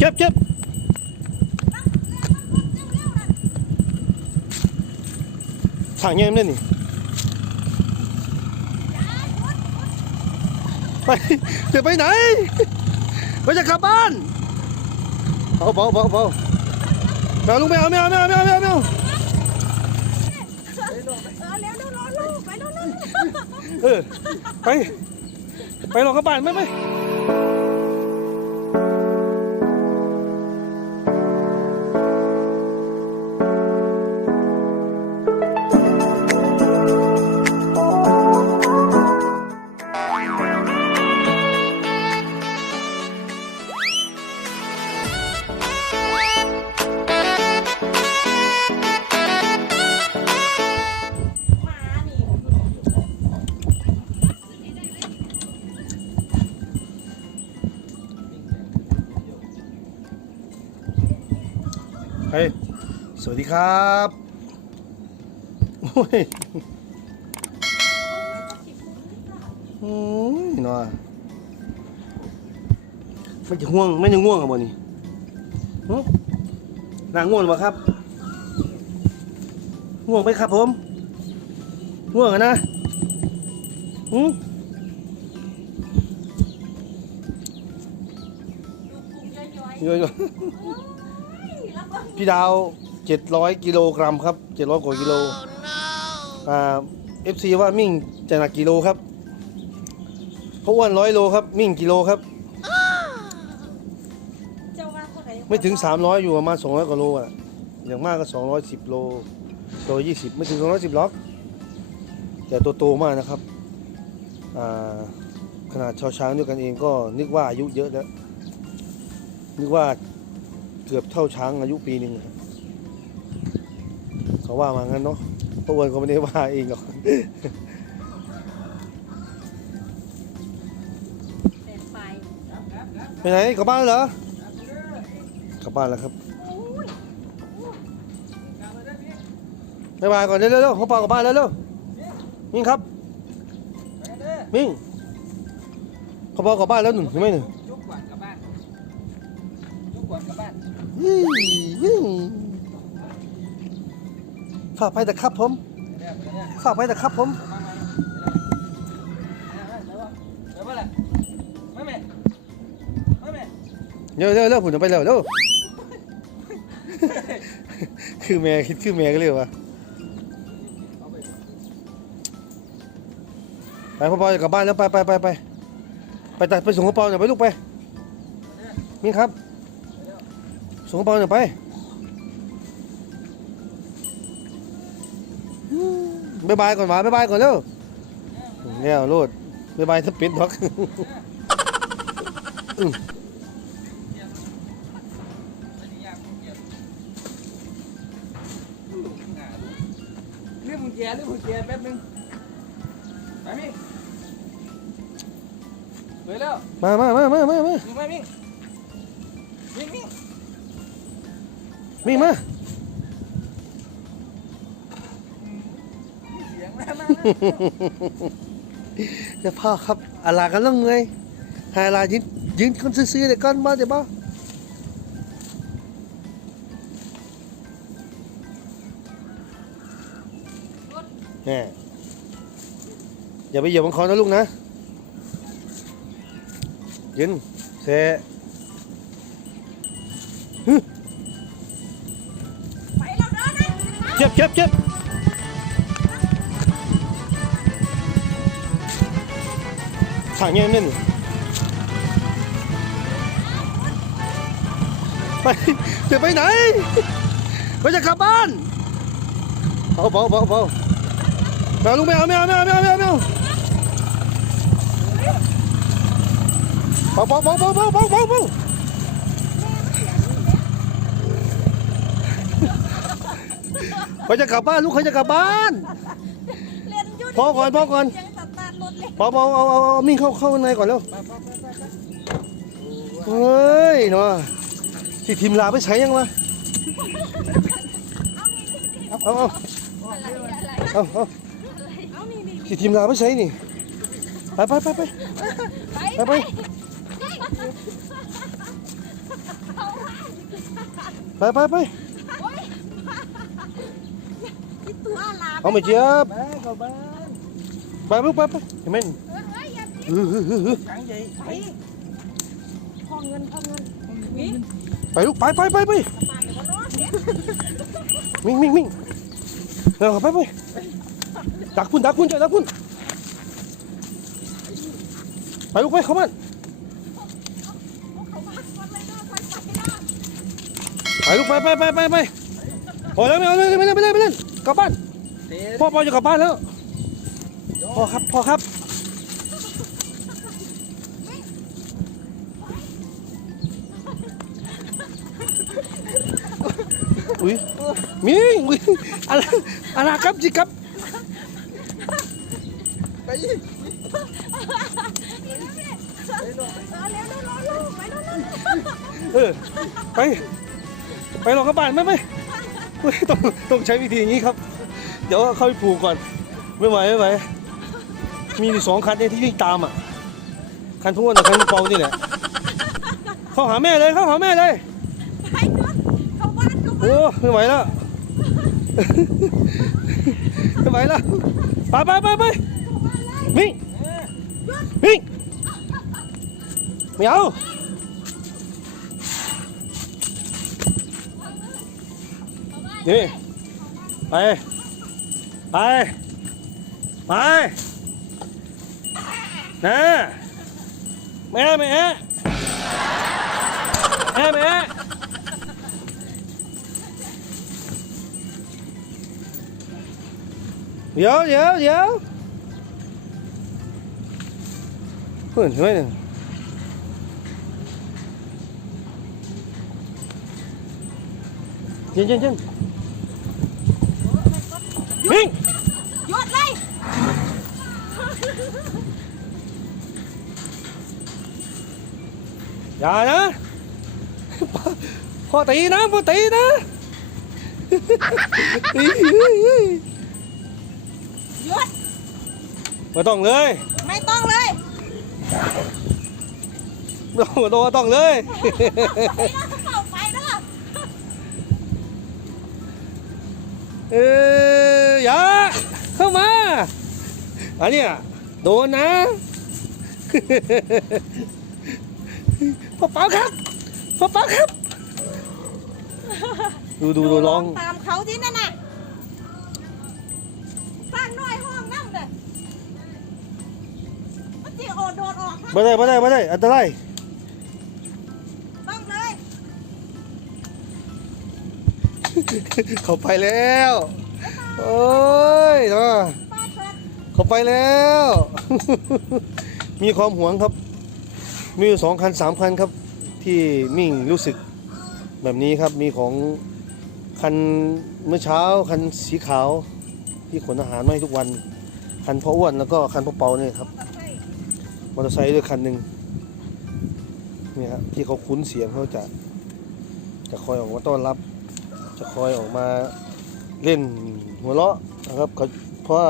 ก็บเก็บเก็บสั่งเงี้ยมันนี่ไปจะไปไหนไปจะกลับบ้านเบาเบาเบาเบาไม่เอาลุงไม่เอาไม่เอาไม่เอาไม่เอาไม่เอาไม่เอาเออไปไปไปรอกลับบ้านไหมไปม ไปสวัสดีครับโอ้ยโอ้ยหน่อยไม่จะง่วงไม่จะง่วงอะบ่นี่หึนางง่วงหรือเปล่าครับ ง่วงไหมครับผม ง่วงอะนะหืมดูกุ้งย่อยเยอะๆรับบ้างๆ พี่ดาว 700 กิโลกรัมครับ 700 กว่ากิโลอ่าเอฟซีว่ามิ่งจะหนักกิโลครับเขาอ้วนร้อยโลครับ มิ่งกิโลครับ เจ้าว่าเท่าไหร่ไม่ถึง 300 อยู่ประมาณ200กว่าโลอะ อย่างมากก็ 210 โลโล20 ไม่ถึง 210ล็อก แต่ตัวโตมากนะครับ อ่า ขนาดชาวช้างด้วยกันเองก็นึกว่าอายุเยอะแล้ว นึกว่า เกือบเท่าช้างอายุปีหนึ่งเขาว่ามางั้นเนาะเพราะอ้วนเขาไม่ได้ว่าเองหรอกไปไหนกลับบ้านเหรอกลับบ้านแล้วครับโอ้ยบ๊ายบายก่อนเร็วๆเขาป่ากลับบ้านแล้วเร็วมิ่งครับ มิ่งเขาป่ากลับบ้านแล้วหนุ่มใช่ไหมหนึ่ง ฝากไปแต่ครับผมเดี๋ยวเดี๋ยวเดี๋ยวฝากไปแต่ครับผมมามาเดี๋ยวเดี๋ยวเดี๋ยวเดี๋ยวอะไรไม่แม่ไม่แม่เร็วเร็วเร็วผมจะไปเร็วเร็วคือแม่คิดคือแม่ก็เรียกว่าไปพ่อปอจะกลับบ้านแล้วไปไปไปไปไปตัดไปส่งกระเป๋าหน่อยไปลูกไป นี่ครับ ส่งกระเป๋าหน่อยไปบ๊ายบายก่อนหวานบ๊ายบายก่อนเร็วเนี่ยโลดบ๊ายบายถ้าปิดหรอกเรื่องมึงแกเรื่องมึงแกแป๊บนึงไปมิ่งเลยแล้วมามามามามามา มิ่งมาเสียงมามาจะพ่อครับอะไรกันล่ะเงยหาอะไรยืนยืนคนซื้อๆเดี๋ยวก่อนมาเดี๋ยวบ้าแน่อย่าไปเหยียบบังคอนะลูกนะ ยืนเซไเก็บเก็บเก็บสั่งเงี้ยมันนี่ไปจะไปไหนไปจะกลับบ้านเบาเบาเบาเบาไม่เอาลุงไม่เอาไม่เอาไม่เอาไม่เอาไม่เอาไม่เอาเบาเบาเบาเบาเบาเบา เบาเบาไปจะกลับบ้านลูกเขาจะกลับบ้าน เล่นอยุ่พอก่อนพอก่อน ยังสตาร์ทรถเลยเบาเบาเอาเอาเอามิ่งเข้าเข้าข้างในก่อนเร็วเฮ้ยเนาะที่ทีมลาไปใช้ยังวะเอาเอาเอาอะไรอะไรเอาเอาเอานี่นี่ที่ทีมลาไปใช้นี่ไปไปไปไปไปไปไปเอาไปไปไปที่ตัวลา เอาไม่เจี๊ยบบ้านเข้าบ้านไปลูกไปไปเห็นไหมเฮ้ยเฮ้ยอย่าเออเออเออเออหางใหญ่ไปพอเงินพอเงินวิ่งไปลูกไปไปไปไปปากเดี๋ยวก็ร้อนเนี่ยมิ่งมิ่งมิ่งเออไปไปดักพุ่นดักพุ่นเจ้าดักพุ่นไปลูกไปเข้าบ้านเขามาคนเลยเนาะคนไปเนาะไปลูกไปไปไปไปไปพอแล้วไม่เอาเลยไม่เล่นไม่เล่นไม่เล่น กลับบ้านเตะพ่อพ่อจะกลับบ้านแล้ว พ่อครับ พ่อครับ อุ้ยมีอุ้ยอะไรอะไรครับจิครับ ไปเออเร็วเร็วเร็วเร็วไปเร็วเร็วเออ ไป ไปรอกลับบ้านไหมไหมเฮ้ย ต้องต้องใช้วิธีอย่างนี้ครับ เดี๋ยวเข้าไปผูกก่อน ไม่ไหวไม่ไหวมีอยู่สองคันเนี่ยที่วิ่งตามอะ คันพวกน่ะคันเปานี่แหละเข้าหาแม่เลยเข้าหาแม่เลยไปเนาะเข้าบ้านเข้าโอ้บ้านไม่ไหวแล้วไม่ไหวแล้วไปไปไปไปวิ่งวิ่งไม่เอา นี่ไปไปไปนะแม่แม่แม่แม่เดี๋ยวเดี๋ยวเดี๋ยวเพื่อนช่วยหนึ่งเย็นเย็ นเย็นวิ่งหยุดเลยอย่านะพ่อพ่อตีนะพ่อตีนะหยุดไม่ต้องเลย ไม่ต้องเลยไม่ต้องไม่ต้องเลยไปเนาะเป่าไปเนาะเอออย่าเข้ามา อันเนี้ยโดนนะพ่อเป๋าครับพ่อเป๋าครับ ดูดูดูร้องตามเขาที่นั่นน่ะสร้างน้อยห้องนั่งเลยมันจีโอดโดดออกครับไม่ได้ไม่ได้ไม่ได้อันตรายต้องเลยเขาไปแล้ว โอ้ยเนาะป้า เขาไปแล้ว มีความหวงครับ มีอยู่สองคันสามคันครับ ที่มิ่งรู้สึกแบบนี้ครับมีของคันเมื่อเช้าคันสีขาวที่ขนอาหารมาให้ทุกวัน คันพ่ออ้วนแล้วก็คันพ่อเปาเนี่ยครับมอเตอร์ไซค์ด้วยคันหนึ่งนี่ครับที่เขาคุ้นเสียงเขาจะจะคอยออกมาต้อนรับ จะคอยออกมาเล่นหัวเราะนะครับเขาเพราะว่า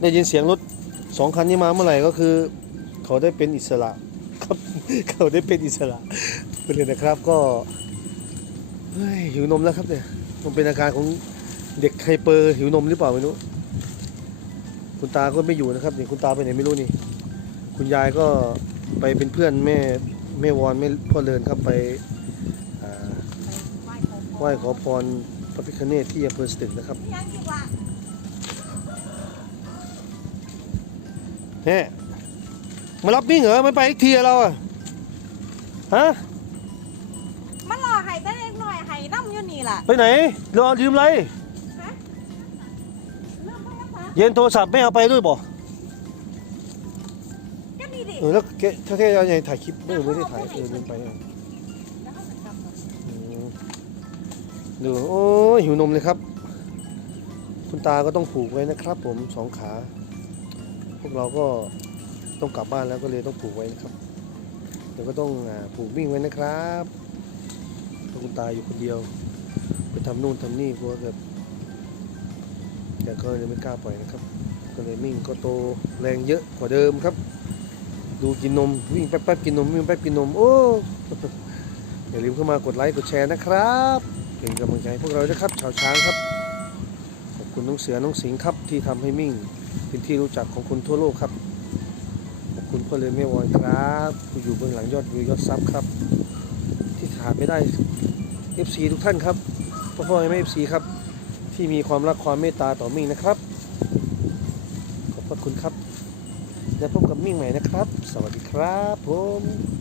ได้ยินเสียงรถสองคันนี้มาเมื่อไหร่ก็คือ เขาได้เป็นอิสระครับ เขาได้เป็นอิสระไปเลยนะครับก็หิวนมแล้วครับเนี่ยมันเป็นอาการของเด็กไฮเปอร์หิวนมหรือเปล่าไม่รู้คุณตาก็ไม่อยู่นะครับนี่คุณตาไปไหนไม่รู้นี่ คุณยายก็ไปเป็นเพื่อนแม่แม่วอนแม่พ่อเลินครับไปไหว้ขอพรไหว้ขอพรพระพิฆเนศที่อำเภอสตึกนะครับ ยังดีกว่าแน่มารับมิ่งเหรอไม่ไปอีกทีอะเราอะฮะมันรอไห้แต่เล็กหน่อยไห้น้ำอยู่นี่ล่ะไปไหนรอยืมอะไรฮะเรื่องมันนะคะเย็นโทรศัพท์ไม่เอาไปด้วยบ่ก็นี่ดิเออแล้วแกถ้าแค่เอาอย่างถ่ายคลิปไม่ไม่ได้ถ่ายเออลืมไปอะแล้วเขาจะกลับมาอืมดูโอ้ยหิวนมเลยครับ คุณตาก็ต้องผูกไว้นะครับผมสองขา พวกเราก็ต้องกลับบ้านแล้วก็เลยต้องผูกไว้นะครับเดี๋ยวก็ต้องผูกวิ่งไว้นะครับคุณตาอยู่คนเดียว ไปทำนู่นทำนี่กลัวแบบแต่ก็เลยไม่กล้าปล่อยนะครับ ก็เลยมิ่งก็โตแรงเยอะกว่าเดิมครับ ดูกินนมวิ่งแป๊บๆกินนมวิ่งแป๊บกินนมโอ้อย่าลืมเข้ามากดไลค์กดแชร์นะครับเป็นกำลังใจพวกเราด้วยครับชาวช้างครับขอบคุณน้องเสือน้องสิงครับที่ทำให้มิ่ง เป็นที่รู้จักของคนทั่วโลกครับขอบคุณพ่อเรือนแม่วอยครับผู้อยู่เบื้องหลังยอดวิวยอดซับครับ ที่ขาดไม่ได้ FC ทุกท่านครับพ่อพ่อแม่ FC ครับ ที่มีความรักความเมตตาต่อมิ่งนะครับ ขอบพระคุณครับ แล้วพบกับมิ่งใหม่นะครับ สวัสดีครับผม